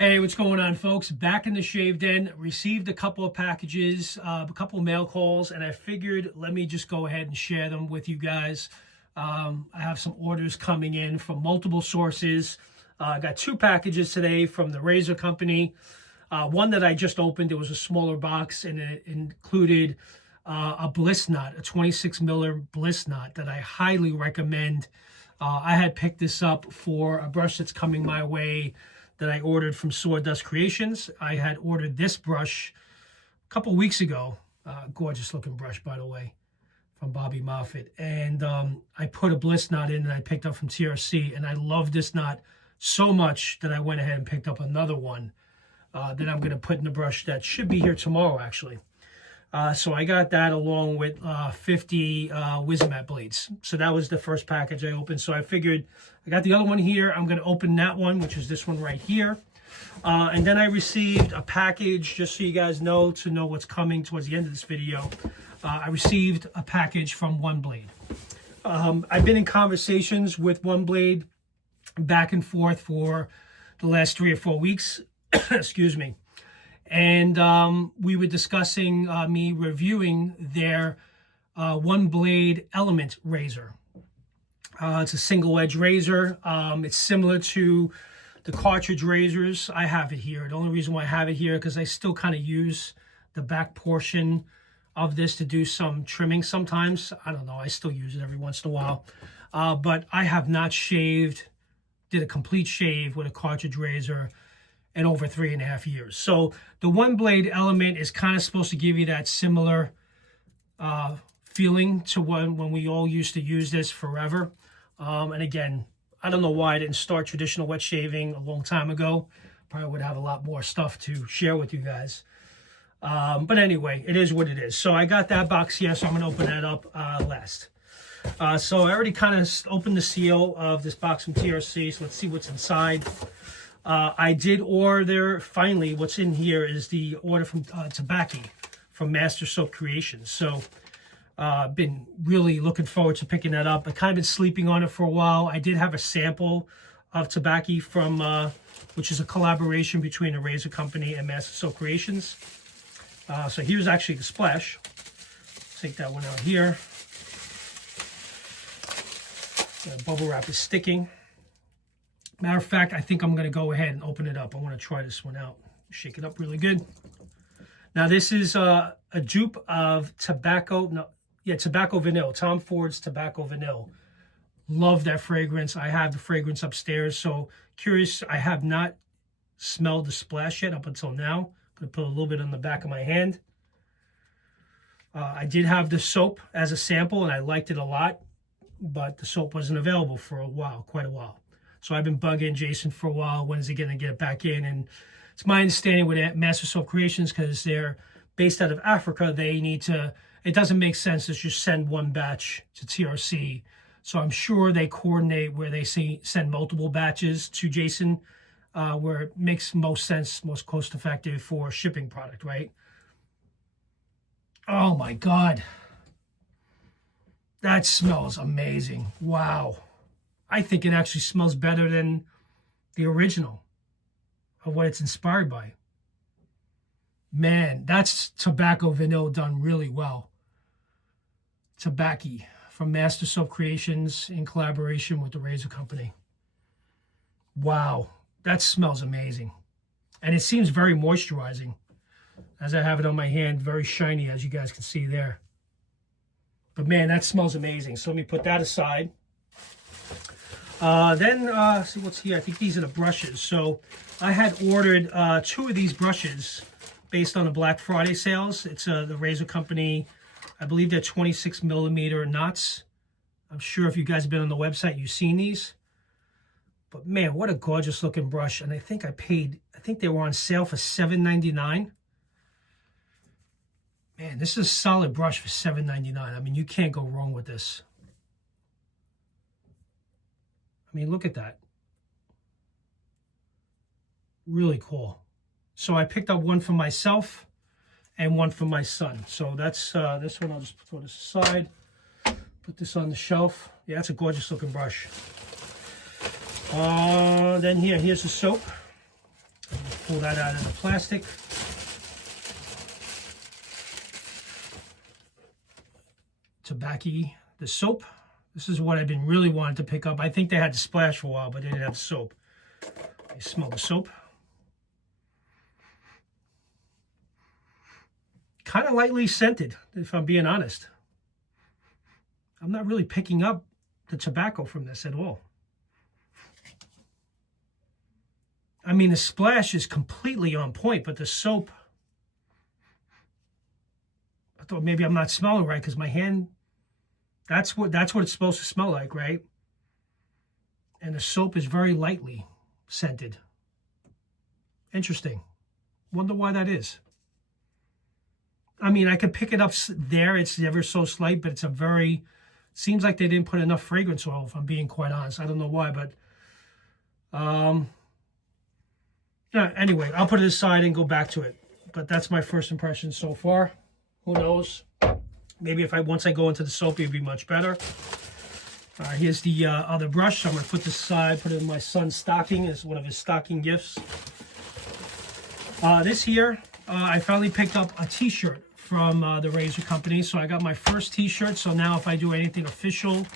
Hey, what's going on, folks? Back in the shave den, received a couple of packages, a couple of mail calls, and I figured let me just go ahead and share them with you guys. I have some orders coming in from multiple sources. I got two packages today from the razor company. One that I just opened, it was a smaller box, and it included a bliss knot, a 26 miller bliss knot that I highly recommend. I had picked this up for a brush that's coming my way that I ordered from Sawdust Creations. I had ordered this brush a couple weeks ago. Gorgeous looking brush, by the way, from Bobby Moffett. And I put a bliss knot in that I picked up from TRC, and I love this knot so much that I went ahead and picked up another one that I'm going to put in the brush that should be here tomorrow, actually. So I got that along with 50 Wizamat blades. So that was the first package I opened. So I figured I got the other one here. I'm going to open that one, which is this one right here. And then I received a package, just so you guys know, to know what's coming towards the end of this video. I received a package from One Blade. I've been in conversations with One Blade back and forth for the last 3 or 4 weeks. Excuse me. And we were discussing me reviewing their One Blade Element razor. It's a single edge razor. It's similar to the cartridge razors. I have it here. The only reason why I have it here because I still kind of use the back portion of this to do some trimming sometimes. I don't know. I still use it every once in a while. But I have not did a complete shave with a cartridge razor in over 3.5 years. So the One Blade Element is kind of supposed to give you that similar feeling to when we all used to use this forever. And again, I don't know why I didn't start traditional wet shaving a long time ago. Probably would have a lot more stuff to share with you guys. But anyway, it is what it is. So I got that box here, so I'm going to open that up last. So I already kind of opened the seal of this box from TRC, so let's see what's inside. I did order, finally, what's in here is the order from Tobaki from Master Soap Creations. So I've been really looking forward to picking that up. I've kind of been sleeping on it for a while. I did have a sample of Tobaki from, which is a collaboration between a razor company and Master Soap Creations. So here's actually the splash. Take that one out here. The bubble wrap is sticking. Matter of fact, I think I'm going to go ahead and open it up. I want to try this one out. Shake it up really good. Now, this is a dupe of Tobacco Vanille. Tom Ford's Tobacco Vanille. Love that fragrance. I have the fragrance upstairs. So curious, I have not smelled the splash yet up until now. I'm going to put a little bit on the back of my hand. I did have the soap as a sample, and I liked it a lot. But the soap wasn't available for a while, quite a while. So I've been bugging Jason for a while. When is he going to get it back in? And it's my understanding with Master Soap Creations, because they're based out of Africa, they need to, it doesn't make sense to just send one batch to TRC. So I'm sure they coordinate where they send multiple batches to Jason, where it makes most sense, most cost effective for shipping product, right? Oh my God. That smells amazing. Wow. I think it actually smells better than the original of what it's inspired by. Man, that's Tobacco Vanille done really well. Tobaki from Master Soap Creations in collaboration with the razor company. Wow, that smells amazing. And it seems very moisturizing. As I have it on my hand, very shiny, as you guys can see there. But man, that smells amazing. So let me put that aside. Then see what's here. I think these are the brushes. So I had ordered 2 of these brushes based on the Black Friday sales. It's the razor company. I believe they're 26 millimeter knots. I'm sure if you guys have been on the website, you've seen these. But man, what a gorgeous looking brush. And I think they were on sale for $7.99. Man, this is a solid brush for $7.99. I mean, you can't go wrong with this. I mean, look at that. Really cool. So I picked up one for myself and one for my son. So that's this one. I'll just throw this aside. Put this on the shelf. Yeah, it's a gorgeous looking brush. Then here's the soap. pull that out of the plastic. Tobaki, the soap. This is what I've been really wanting to pick up. I think they had the splash for a while, but they didn't have soap. You smell the soap. Kind of lightly scented, if I'm being honest. I'm not really picking up the tobacco from this at all. I mean, the splash is completely on point, but the soap, I thought maybe I'm not smelling right because my hand, that's what it's supposed to smell like, right? And the soap is very lightly scented. Interesting. Wonder why that is. I mean, I could pick it up there. It's ever so slight, but it's a very, seems like they didn't put enough fragrance oil, if I'm being quite honest. I don't know why, but yeah, anyway, I'll put it aside and go back to it. But that's my first impression so far. Who knows? Maybe once I go into the soap, it'll be much better. Here's the other brush. I'm going to put this aside, put it in my son's stocking as one of his stocking gifts. This here, I finally picked up a t-shirt from the razor company. So I got my first t-shirt. So now if I do anything official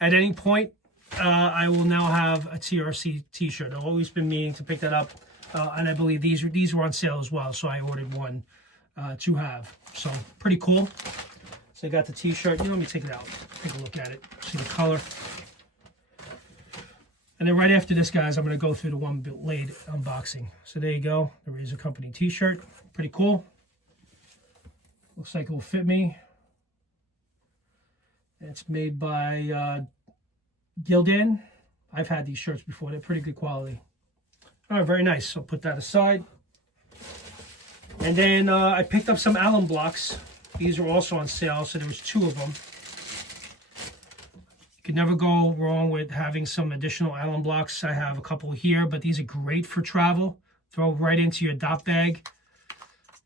at any point, I will now have a TRC t-shirt. I've always been meaning to pick that up. And I believe these were on sale as well. So I ordered one to have. So pretty cool. So I got the t-shirt. Let me take it out. Take a look at it. See the color. And then right after this, guys, I'm going to go through the One Blade unboxing. So there you go. The Razor Company t-shirt. Pretty cool. Looks like it will fit me. It's made by Gildan. I've had these shirts before. They're pretty good quality. All right, very nice. So put that aside. And then I picked up some alum blocks. These are also on sale, so there was 2 of them. You can never go wrong with having some additional alum blocks. I have a couple here, but these are great for travel. Throw right into your dot bag.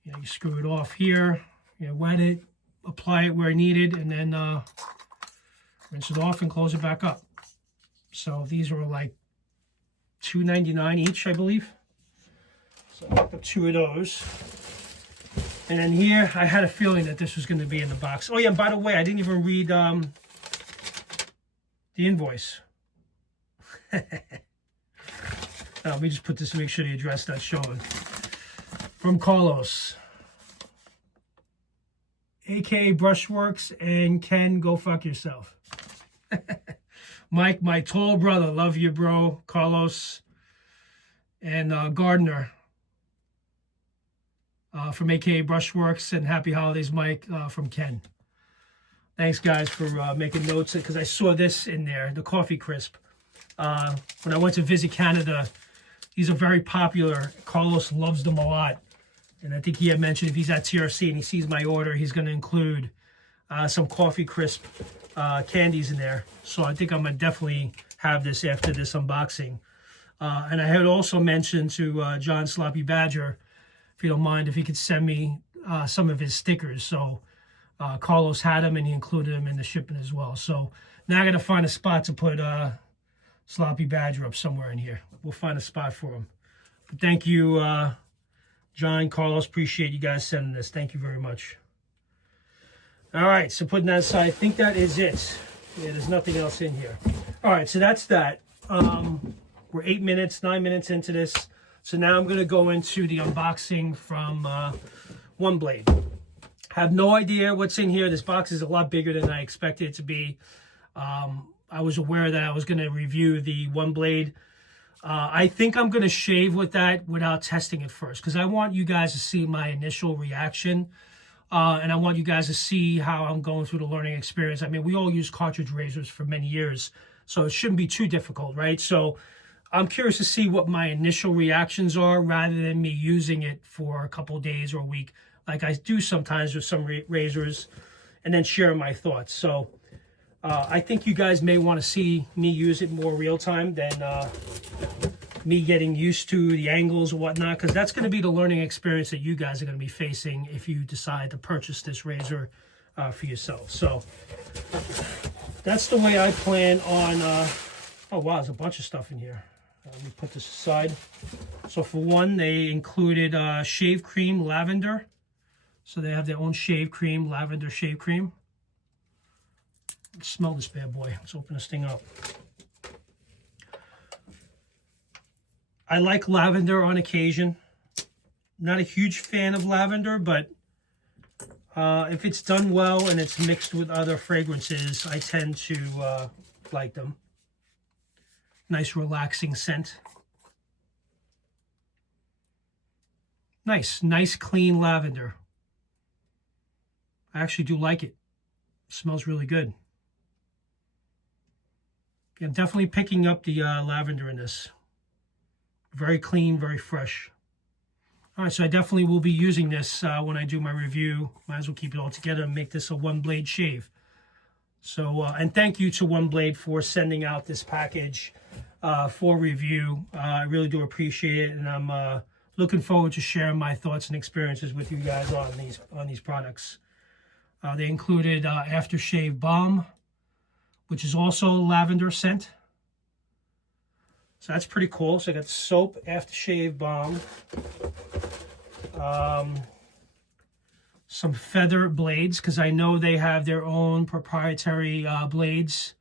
You screw it off here. Wet it, apply it where needed, and then rinse it off and close it back up. So these are like $2.99 each, I believe. So I picked up 2 of those. And then here, I had a feeling that this was going to be in the box. Oh yeah, and by the way, I didn't even read the invoice. Let me just put this to make sure the address not showing. From Carlos, aka Brushworks, and Ken, go fuck yourself. Mike, my tall brother, love you, bro. Carlos, and Gardner. From aka Brushworks, and happy holidays, Mike, from Ken. Thanks, guys, for making notes, because I saw this in there, the Coffee Crisp. When I went to visit Canada, these are very popular. Carlos loves them a lot. And I think he had mentioned if he's at TRC and he sees my order, he's going to include some Coffee Crisp candies in there. So I think I'm going to definitely have this after this unboxing. And I had also mentioned to John Sloppy Badger, if you don't mind, if he could send me some of his stickers. So Carlos had them and he included them in the shipping as well. So now I got to find a spot to put Sloppy Badger up somewhere in here. We'll find a spot for him. But thank you, John, Carlos. Appreciate you guys sending this. Thank you very much. All right, so putting that aside, I think that is it. Yeah, there's nothing else in here. All right, so that's that. We're 9 minutes into this. So now I'm going to go into the unboxing from One Blade. Have no idea what's in here. This box is a lot bigger than I expected it to be. I was aware that I was going to review the One Blade. I think I'm going to shave with that without testing it first, because I want you guys to see my initial reaction. And I want you guys to see how I'm going through the learning experience. I mean, we all use cartridge razors for many years, so it shouldn't be too difficult, right? So I'm curious to see what my initial reactions are rather than me using it for a couple of days or a week, like I do sometimes with some razors, and then share my thoughts. So I think you guys may want to see me use it more real time than me getting used to the angles and whatnot, because that's going to be the learning experience that you guys are going to be facing if you decide to purchase this razor for yourself. So that's the way I plan on. Oh wow, there's a bunch of stuff in here. Let me put this aside. So for one, they included shave cream lavender. So they have their own shave cream, lavender shave cream. Let's smell this bad boy. Let's open this thing up. I like lavender on occasion. Not a huge fan of lavender, but if it's done well and it's mixed with other fragrances, I tend to like them. Nice relaxing scent. Nice clean lavender. I actually do like it. It smells really good. I'm definitely picking up the lavender in this. Very clean, very fresh. All right, so I definitely will be using this when I do my review. Might as well keep it all together and make this a one-blade shave. So, and thank you to One Blade for sending out this package for review. I really do appreciate it, and I'm looking forward to sharing my thoughts and experiences with you guys on these products. They included aftershave balm, which is also lavender scent. So that's pretty cool. So I got soap, aftershave balm, some feather blades, because I know they have their own proprietary blades.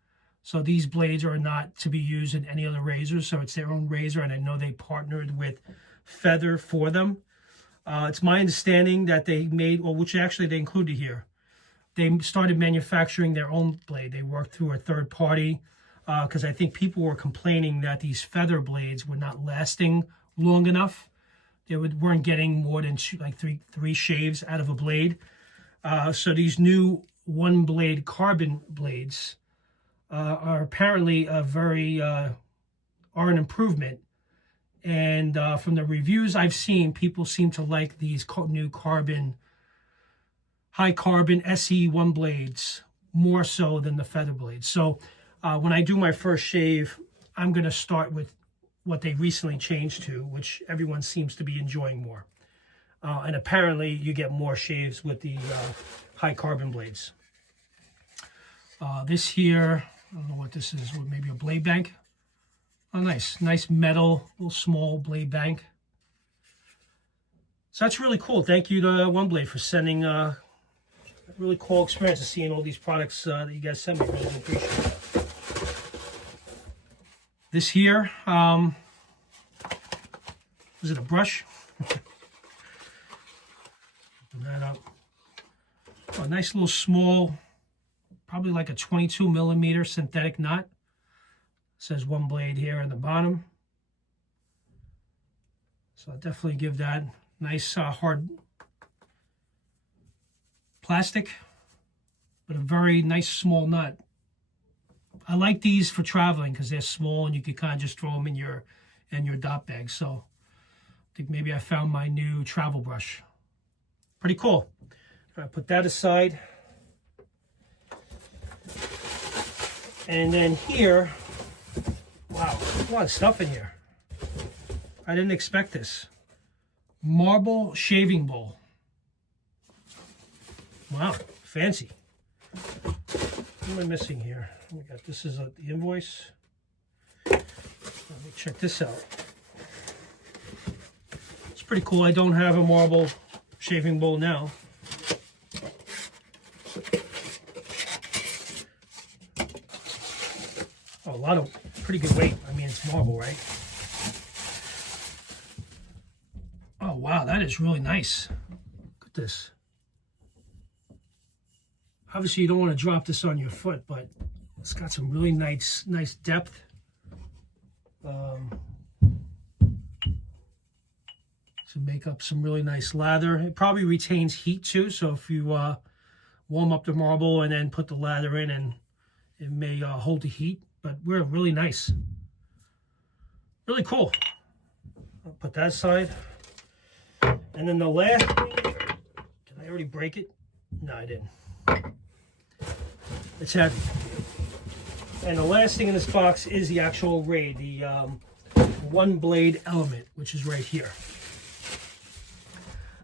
So these blades are not to be used in any other razors. So it's their own razor, and I know they partnered with Feather for them. It's my understanding that they made, well, which actually they included here. They started manufacturing their own blade. They worked through a third party because I think people were complaining that these feather blades were not lasting long enough. They weren't getting more than three shaves out of a blade. So these new one blade carbon blades are apparently are an improvement. And from the reviews I've seen, people seem to like these new high carbon SE1 blades more so than the feather blades. So when I do my first shave, I'm going to start with what they recently changed to, which everyone seems to be enjoying more. And apparently you get more shaves with the high carbon blades. This here, I don't know what this is, maybe a blade bank. Oh, nice metal, little small blade bank. So that's really cool. Thank you to One Blade for sending a really cool experience of seeing all these products that you guys sent me. Really appreciate it. This here, is it a brush? Open that up. Oh, a nice little small, probably like a 22 millimeter synthetic knot. Says One Blade here on the bottom. So I'll definitely give that nice hard plastic, but a very nice small nut. I like these for traveling because they're small and you can kind of just throw them in your dot bag. So I think maybe I found my new travel brush. Pretty cool. I put that aside. And then here, wow, a lot of stuff in here. I didn't expect this. Marble shaving bowl. Wow, fancy. What am I missing here? We got, this is the invoice. Let me check this out. It's pretty cool. I don't have a marble shaving bowl now. Oh, a lot of pretty good weight. I mean, it's marble, right? Oh, wow, that is really nice. Look at this. Obviously, you don't want to drop this on your foot, but it's got some really nice depth. To make up some really nice lather. It probably retains heat too, so if you warm up the marble and then put the lather in, and it may hold the heat, but we're really nice. Really cool. I'll put that aside. And then the last thing, did I already break it? No, I didn't. It's heavy. And the last thing in this box is the actual raid, the One Blade element, which is right here.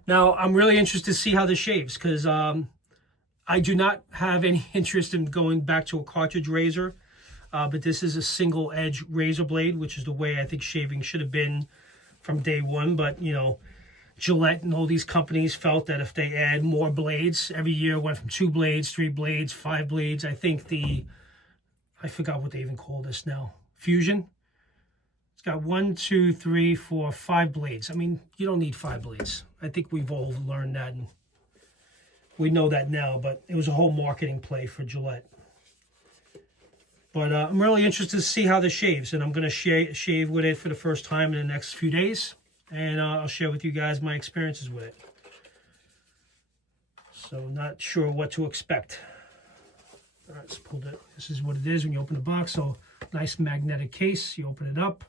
Now, I'm really interested to see how this shaves, because I do not have any interest in going back to a cartridge razor. but this is a single edge razor blade, which is the way I think shaving should have been from day one. But, you know, Gillette and all these companies felt that if they add more blades, every year went from 2 blades, 3 blades, 5 blades. I think I forgot what they even call this now, Fusion. It's got 1, 2, 3, 4, 5 blades. I mean, you don't need 5 blades. I think we've all learned that, and we know that now, but it was a whole marketing play for Gillette. But I'm really interested to see how this shaves, and I'm going to shave with it for the first time in the next few days, and I'll share with you guys my experiences with it. So not sure what to expect. All right, let's pull it. This is what it is when you open the box. So nice magnetic case. You open it up.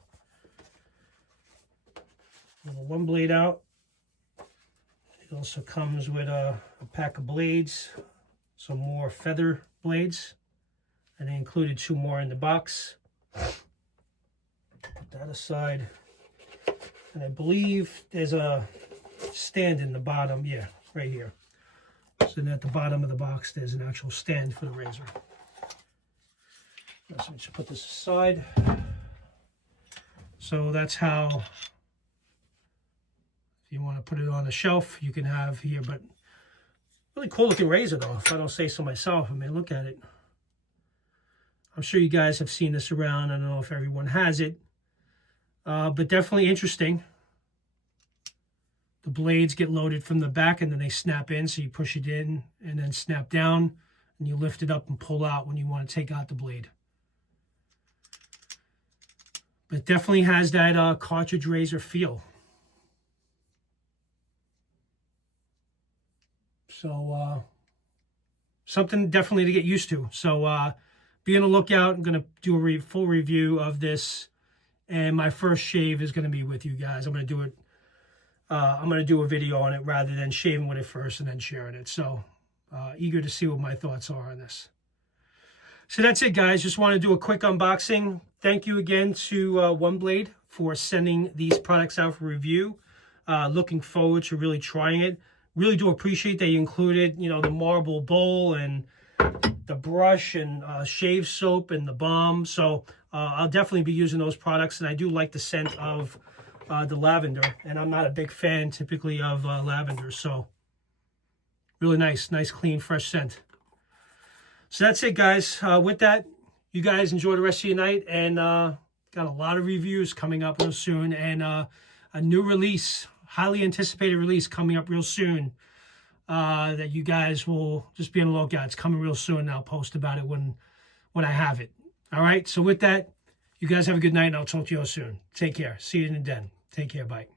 Pull the one blade out. It also comes with a pack of blades, some more feather blades, and they included 2 more in the box. Put that aside. And I believe there's a stand in the bottom. Yeah, right here. So then at the bottom of the box, there's an actual stand for the razor. So just put this aside. So that's how, if you want to put it on a shelf, you can have here. But really cool looking razor though, if I don't say so myself. I mean, look at it. I'm sure you guys have seen this around. I don't know if everyone has it, but definitely interesting. The blades get loaded from the back and then they snap in. So you push it in and then snap down and you lift it up and pull out when you want to take out the blade. But it definitely has that cartridge razor feel. So something definitely to get used to. So be on the lookout. I'm going to do a full review of this. And my first shave is going to be with you guys. I'm going to do it. I'm going to do a video on it rather than shaving with it first and then sharing it. So eager to see what my thoughts are on this. So that's it, guys. Just want to do a quick unboxing. Thank you again to One Blade for sending these products out for review. Looking forward to really trying it. Really do appreciate that you included, you know, the marble bowl and the brush and shave soap and the balm. So I'll definitely be using those products. And I do like the scent of the lavender, and I'm not a big fan typically of lavender, so really nice clean fresh scent. So that's it, guys. With that, you guys enjoy the rest of your night, and got a lot of reviews coming up real soon, and a new release, highly anticipated release coming up real soon, that you guys will just be on the lookout. It's coming real soon, and I'll post about it when I have it. All right, so with that, you guys have a good night, and I'll talk to you all soon. Take care. See you in the den. Take care. Bye.